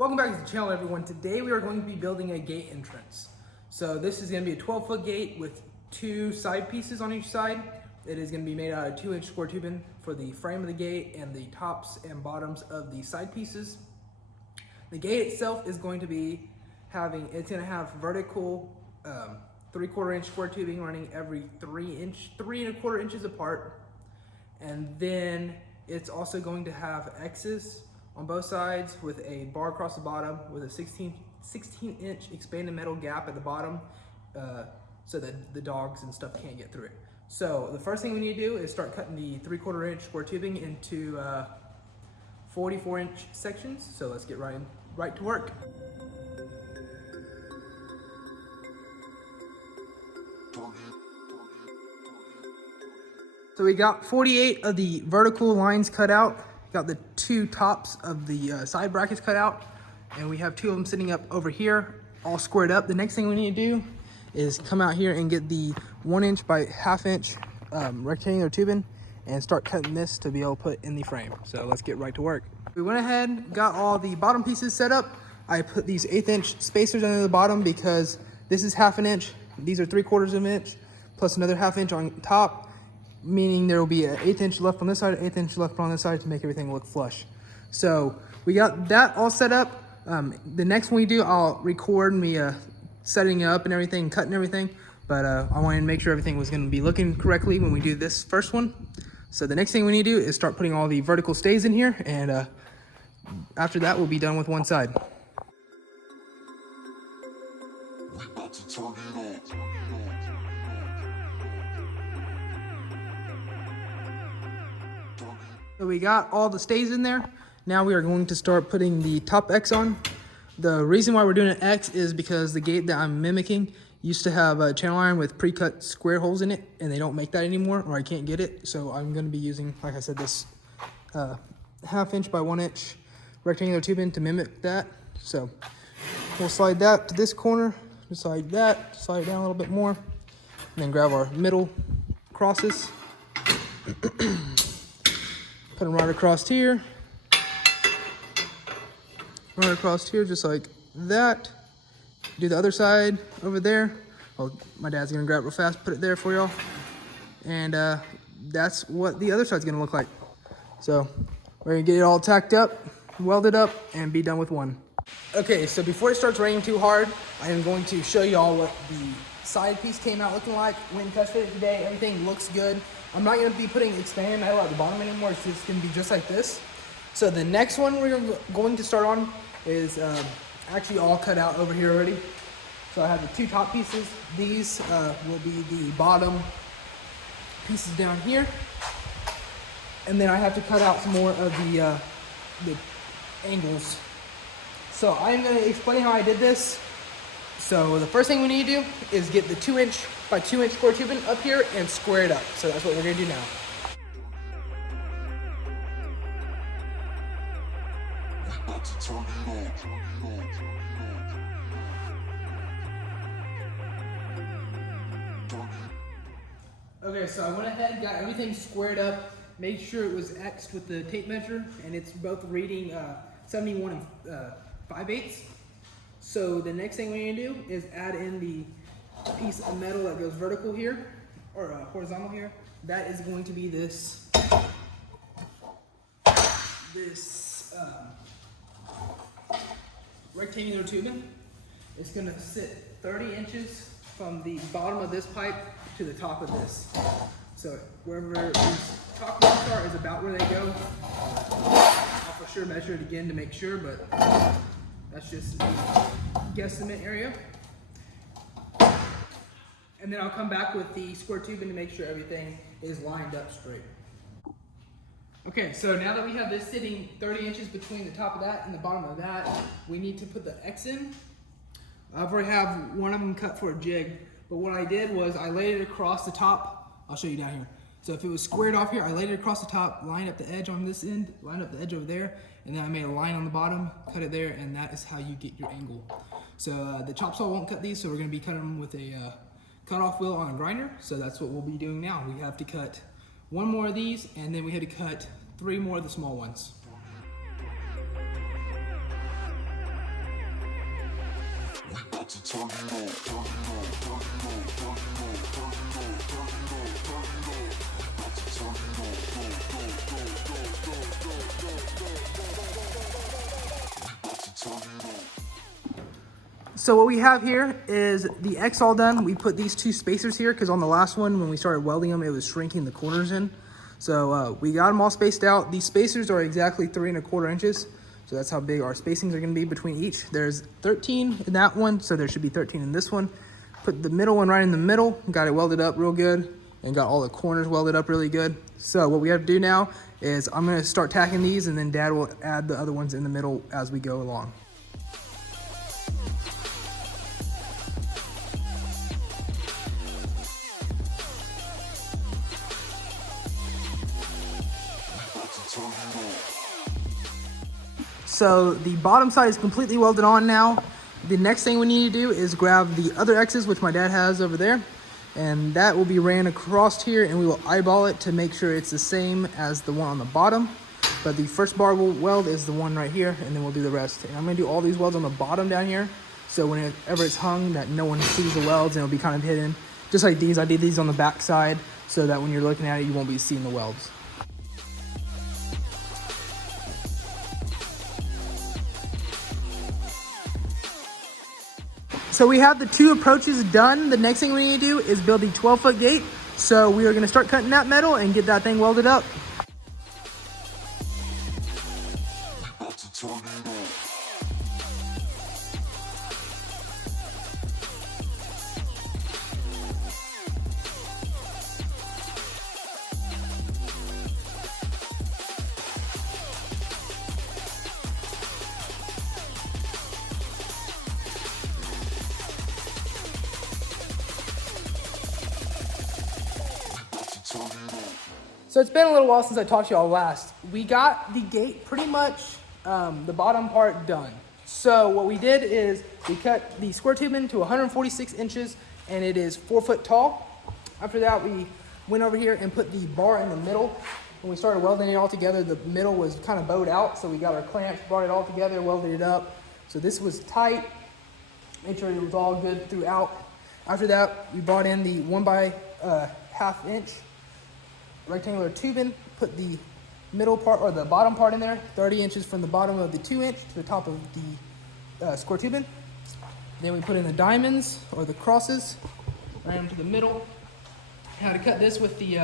Welcome back to the channel, everyone. Today we are going to be building a gate entrance. So this is going to be a 12-foot gate with two side pieces on each side. It is going to be made out of 2-inch square tubing for the frame of the gate and the tops and bottoms of the side pieces. The gate itself is going to be it's going to have vertical 3/4 inch square tubing running every 3 1/4 inches apart. And then it's also going to have X's on both sides with a bar across the bottom with a 16-inch expanded metal gap at the bottom so that the dogs and stuff can't get through it. So the first thing we need to do is start cutting the 3/4 inch square tubing into 44-inch sections. So let's get right to work. So we got 48 of the vertical lines cut out. Got the two tops of the side brackets cut out, and we have 2 of them sitting up over here, all squared up. The next thing we need to do is come out here and get the 1-inch by 1/2 inch rectangular tubing and start cutting this to be able to put in the frame. So let's get right to work. We went ahead, got all the bottom pieces set up. I put these 1/8 inch spacers under the bottom because this is 1/2 inch. These are 3/4 inch plus another 1/2 inch on top, meaning there will be an 1/8 inch left on this side, 1/8 inch left on this side to make everything look flush. So we got that all set up. The next one we do, I'll record me setting it up and everything, cutting everything. But I wanted to make sure everything was going to be looking correctly when we do this first one. So the next thing we need to do is start putting all the vertical stays in here, and after that we'll be done with one side. So we got all the stays in there. Now we are going to start putting the top X on. The reason why we're doing an X is because the gate that I'm mimicking used to have a channel iron with pre-cut square holes in it, and they don't make that anymore, or I can't get it. So I'm going to be using, like I said, this 1/2 inch by 1 inch rectangular tubing to mimic that. So we'll slide that to this corner, slide that, slide it down a little bit more, and then grab our middle crosses. Put them right across here. Right across here, just like that. Do the other side over there. Oh, my dad's gonna grab it real fast, put it there for y'all. And that's what the other side's gonna look like. So we're gonna get it all tacked up, welded up, and be done with one. Okay, so before it starts raining too hard, I am going to show y'all what the side piece came out looking like. Went and tested it today, everything looks good. I'm not gonna be putting expanded metal at the bottom anymore, it's just gonna be just like this. So the next one we're going to start on is actually all cut out over here already. So I have the 2 top pieces. These will be the bottom pieces down here. And then I have to cut out some more of the angles. So I'm gonna explain how I did this. So the first thing we need to do is get the 2-inch by 2-inch square tubing up here and square it up. So that's what we're gonna do now. Okay, so I went ahead, got everything squared up, made sure it was X'd with the tape measure, and it's both reading 71 and 5/8. So the next thing we need to do is add in the piece of metal that goes vertical here, or horizontal here. That is going to be this rectangular tubing. It's going to sit 30 inches from the bottom of this pipe to the top of this. So wherever these top marks are is about where they go. I'll for sure measure it again to make sure, but that's just the guesstimate area. And then I'll come back with the square tubing to make sure everything is lined up straight. Okay, so now that we have this sitting 30 inches between the top of that and the bottom of that, we need to put the X in. I've already have one of them cut for a jig, but what I did was I laid it across the top. I'll show you down here. So if it was squared off here, I laid it across the top, lined up the edge on this end, lined up the edge over there, and then I made a line on the bottom, cut it there, and that is how you get your angle. So the chop saw won't cut these, so we're gonna be cutting them with a cut-off wheel on a grinder. So that's what we'll be doing now. We have to cut one more of these, and then we had to cut 3 more of the small ones. So what we have here is the X all done. We put these two spacers here because on the last one, when we started welding them, it was shrinking the corners in. So we got them all spaced out. These spacers are exactly 3 1/4 inches. So that's how big our spacings are gonna be between each. There's 13 in that one, so there should be 13 in this one. Put the middle one right in the middle, got it welded up real good, and got all the corners welded up really good. So what we have to do now is I'm gonna start tacking these, and then Dad will add the other ones in the middle as we go along. So the bottom side is completely welded on now. The next thing we need to do is grab the other X's, which my dad has over there, and that will be ran across here, and we will eyeball it to make sure it's the same as the one on the bottom. But the first bar we'll weld is the one right here, and then we'll do the rest. And I'm gonna do all these welds on the bottom down here, so whenever it's hung, that no one sees the welds and it'll be kind of hidden. Just like these, I did these on the back side, so that when you're looking at it, you won't be seeing the welds. So we have the two approaches done. The next thing we need to do is build the 12-foot gate. So we are gonna start cutting that metal and get that thing welded up. So it's been a little while since I talked to y'all last. We got the gate pretty much, the bottom part done. So what we did is we cut the square tube into 146 inches, and it is 4 foot tall. After that, we went over here and put the bar in the middle. When we started welding it all together, the middle was kind of bowed out, so we got our clamps, brought it all together, welded it up. So this was tight, made sure it was all good throughout. After that, we brought in the 1/2 inch rectangular tubing, put the middle part or the bottom part in there, 30 inches from the bottom of the 2 inch to the top of the square tubing. Then we put in the diamonds or the crosses, ran them to the middle. I had to cut this with the,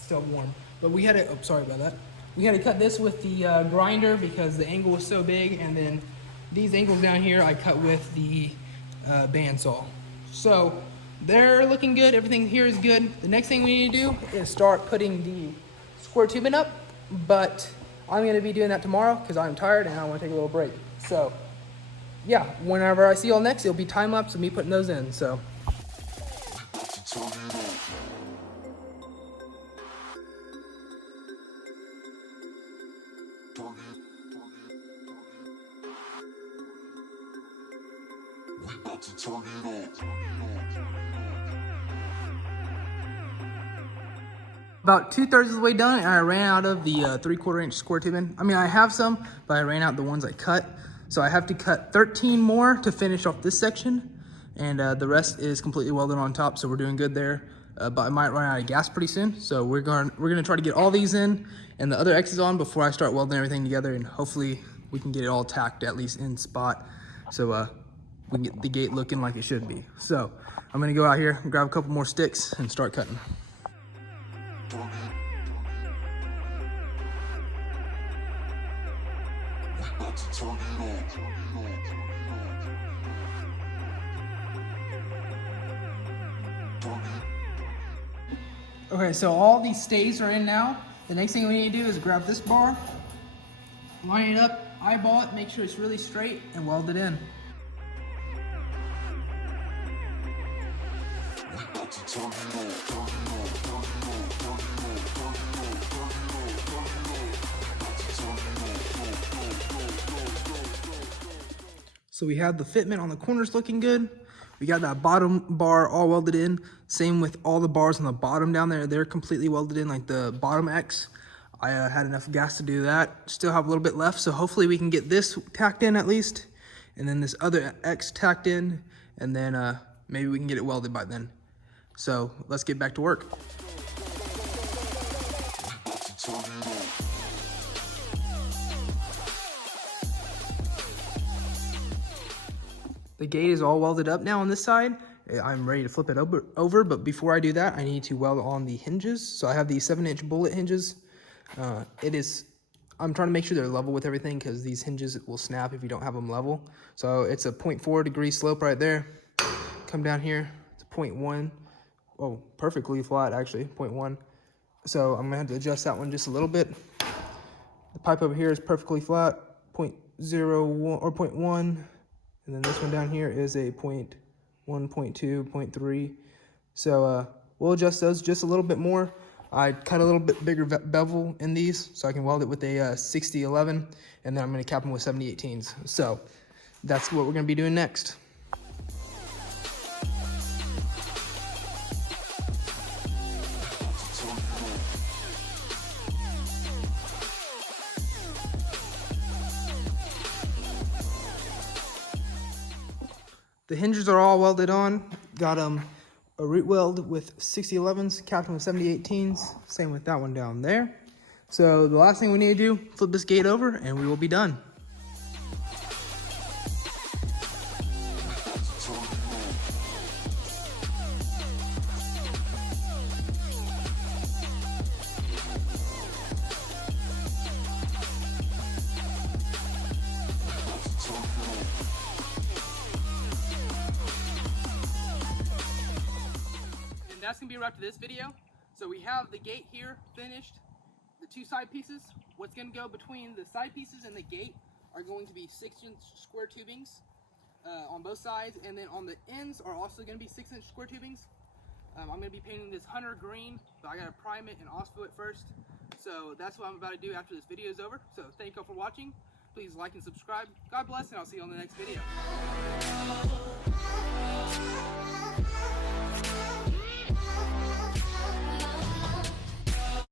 still warm, but we had to, oh, sorry about that. We had to cut this with the grinder because the angle was so big, and then these angles down here I cut with the bandsaw. So they're looking good, everything here is good. The next thing we need to do is start putting the square tubing up, but I'm gonna be doing that tomorrow because I'm tired and I wanna take a little break. So yeah, whenever I see y'all next, it'll be time lapse of me putting those in, so. About 2/3 of the way done, and I ran out of the 3/4 inch square tubing. I mean, I have some, but I ran out the ones I cut. So I have to cut 13 more to finish off this section, and the rest is completely welded on top, so we're doing good there. But I might run out of gas pretty soon, so we're gonna try to get all these in and the other X's on before I start welding everything together, and hopefully we can get it all tacked at least in spot, so we can get the gate looking like it should be. So I'm gonna go out here and grab a couple more sticks and start cutting. Okay, so all these stays are in now. The next thing we need to do is grab this bar, line it up, eyeball it, make sure it's really straight, and weld it in. So we have the fitment on the corners looking good. We got that bottom bar all welded in. Same with all the bars on the bottom down there. They're completely welded in, like the bottom X. I had enough gas to do that. Still have a little bit left, so hopefully we can get this tacked in at least. and then this other X tacked in, and then maybe we can get it welded by then. So let's get back to work. The gate is all welded up now on this side. I'm ready to flip it over, but before I do that, I need to weld on the hinges. So I have these 7-inch bullet hinges. I'm trying to make sure they're level with everything because these hinges will snap if you don't have them level. So it's a 0.4 degree slope right there. Come down here, it's 0.1. Oh, perfectly flat actually, 0.1. So I'm gonna have to adjust that one just a little bit. The pipe over here is perfectly flat, 0.01 or 0.1. And then this one down here is a 0.1, 0.2, 0.3. So we'll adjust those just a little bit more. I cut a little bit bigger bevel in these so I can weld it with a 6011, and then I'm going to cap them with 7018s. So that's what we're going to be doing next. The hinges are all welded on. Got a root weld with 6011s, capped them with 7018s. Same with that one down there. So the last thing we need to do, flip this gate over and we will be done. That's gonna be a wrap to this video. So we have the gate here finished, the 2 side pieces. What's gonna go between the side pieces and the gate are going to be 6-inch square tubings on both sides, and then on the ends are also gonna be 6-inch square tubings. I'm gonna be painting this hunter green, but I gotta prime it and osco it first. So that's what I'm about to do after this video is over. So thank you all for watching. Please like and subscribe. God bless, and I'll see you on the next video.